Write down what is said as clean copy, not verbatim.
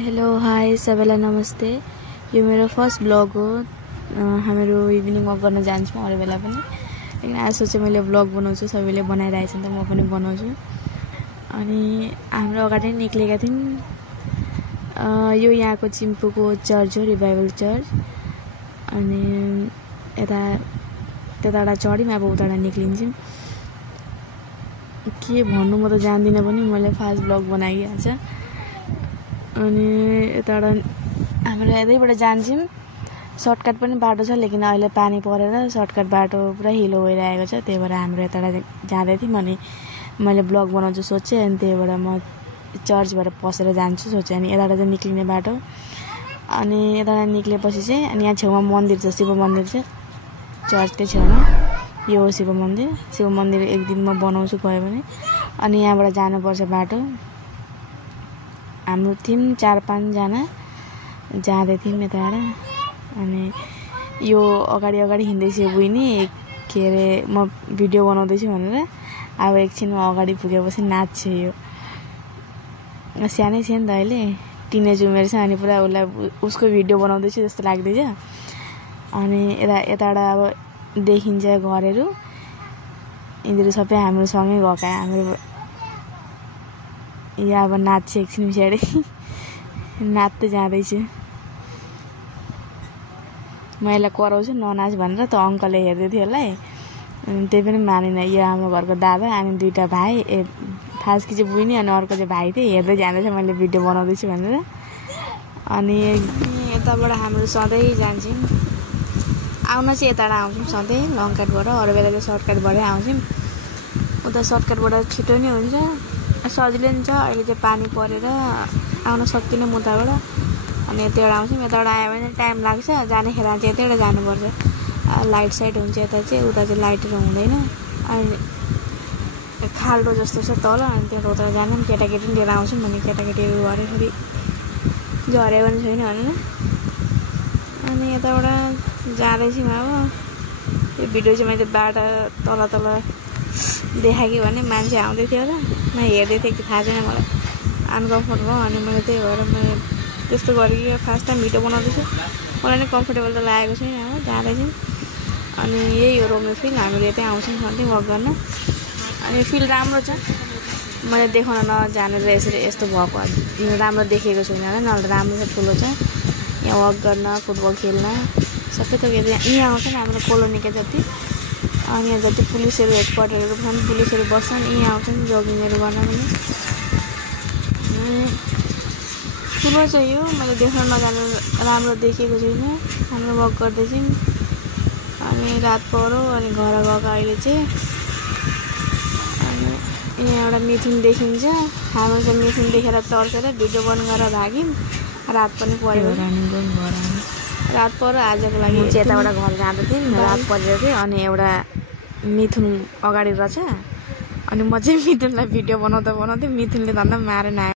Hello hi सबैलाई नमस्ते। यो मेरो फर्स्ट ब्लग हो। हामीहरू इभिनिङ वक गर्न जान्छौँ अरू बेला पनि, लेकिन आज सोचेँ मैले ब्लग बनाउँछु, सबैले बनाइरहेछ नि त म पनि बनाउँछु। अनि हाम्रो अगाडि निक्लेका थियौँ। यो यहाँको चिम्पुको चर्च हो, रिभाइभल चर्च। अनि त्यताबाट चढ्यौँ, अब उताबाट निक्लिन्छौँ। के भन्नु म त जान्दिनँ पनि, मैले फास्ट ब्लग बनाइहाल्छ। अनि यताबाट हाम्रो यतैबाट जान्छौँ। सर्टकट पनि बाटो छ, लेकिन अहिले पानी परेर सर्टकट बाटो पुरा हिलो भइरहेको छ। त्यही भएर हाम्रो यताबाट जाँदै थियौँ। अनि मैले ब्लग बनाउँछु सोचेँ, अनि त्यही भएर म चर्चबाट पसेर जान्छु सोचेँ। अनि यताबाट चाहिँ निक्लिने बाटो। अनि यताबाट निक्लेपछि चाहिँ अनि यहाँ छेउमा मन्दिर छ, शिव मन्दिर छ चर्चकै छेउमा। यो हो शिव मन्दिर। शिव मन्दिर एक दिन म बनाउँछु गयो भने। अनि यहाँबाट जानुपर्छ बाटो। हाम्रो थियौँ 4-5 जना जाँदै थियौँ यताबाट। अनि यो अगाडि हिँड्दैछु बुइनी, के अरे म भिडियो बनाउँदैछु भनेर। अब एकछिनमा अगाडि पुगेपछि नाच्छु। यो सानै छ नि त, अहिले टिनेज उमेर छ। अनि पुरा उसलाई उसको भिडियो बनाउँदैछु जस्तो लाग्दैछ। अनि यताबाट अब देखिन्छ घरहरू, यिनीहरू सबै हाम्रो सँगै गएका। हाम्रो यहाँ अब नाच्छु एकछिन पछाडि, नाच्दै जाँदैछु। म यसलाई कराउँछु ननाच भनेर, त अङ्कलले हेर्दै थियो यसलाई। अनि त्यही पनि मानिनँ। यो हाम्रो घरको दादा, अनि 2टा भाइ, खासकी चाहिँ बुइनी अनि अर्को चाहिँ भाइ थियो। हेर्दै जाँदैछ मैले भिडियो बनाउँदैछु भनेर। अनि यताबाट हाम्रो सधैँ जान्छौँ, आउन चाहिँ यताबाट आउँछौँ सधैँ लङकाटबाट। अरू बेला चाहिँ सर्टकटबाटै आउँछौँ। उता सर्टकटबाट छिटो नै हुन्छ, सजिलो नि छ। अहिले चाहिँ पानी परेर आउन सक्दिनँ म उताबाट। अनि यताबाट आउँछौँ। यताबाट आयो भने टाइम लाग्छ, जाने खेर चाहिँ यतैबाट जानुपर्छ। लाइट साइट हुन्छ यता चाहिँ, उता चाहिँ लाइटहरू हुँदैन। अनि खाल्डो जस्तो छ तल, अनि त्यहाँ उता जानु केटाकेटी पनि लिएर आउँछौँ। भने केटाकेटीहरू घरे फेरि झऱ्यो भने छैन भनेर। अनि यताबाट जाँदैछौँ। अब यो भिडियो चाहिँ मैले बाटो तल देखाएँ कि भने मान्छे आउँदै थियो होला, म हेर्दै थिएँ कि थाहा छैन मलाई, अनकम्फर्ट भयो। अनि मैले त्यही भएर मैले त्यस्तो गरेँ। फर्स्ट टाइम भिडियो बनाउँदैछु, मलाई नै कम्फर्टेबल त लागेको छैन। अब जाँदैछौँ। अनि यही हो रोमियो फिल्ड। हामीहरू यतै आउँछौँ सधैँ वक गर्न। अनि फिल्ड राम्रो छ, मैले देखाउन नजानेर यसरी यस्तो भएको राम्रो देखेको छैन होला, नभए राम्रो छ, ठुलो छ। यहाँ वक गर्न, फुटबल खेल्न सबै थोक यहाँ आउँछन् हाम्रो कोलोनीका जति। अनि यहाँ जति पुलिसहरू हेडक्वार्टरहरू छन्, पुलिसहरू बस्छन्, यहाँ आउँछन् जगिङहरू गर्न पनि। ठुलो छ यो, मैले देख्न नजानेर राम्रो देखेको छैन। हाम्रो वक गर्दैछौँ। अनि रात पऱ्यो, अनि घर गएको अहिले चाहिँ। अनि यहाँ एउटा मिथुन देखिन्छ। हाम्रो चाहिँ मिथुन देखेर तर्सेर भिडियो बन्द गरेर भाग्यौँ। रात पनि पऱ्यो, रात पऱ्यो आजको लागि। यताबाट घर जाँदै थियौँ, रात परेर थियो। अनि एउटा मिथुन अगाडि रहेछ। अनि म चाहिँ मिथुनलाई भिडियो बनाउँदै मिथुनले धन्दा मारेन।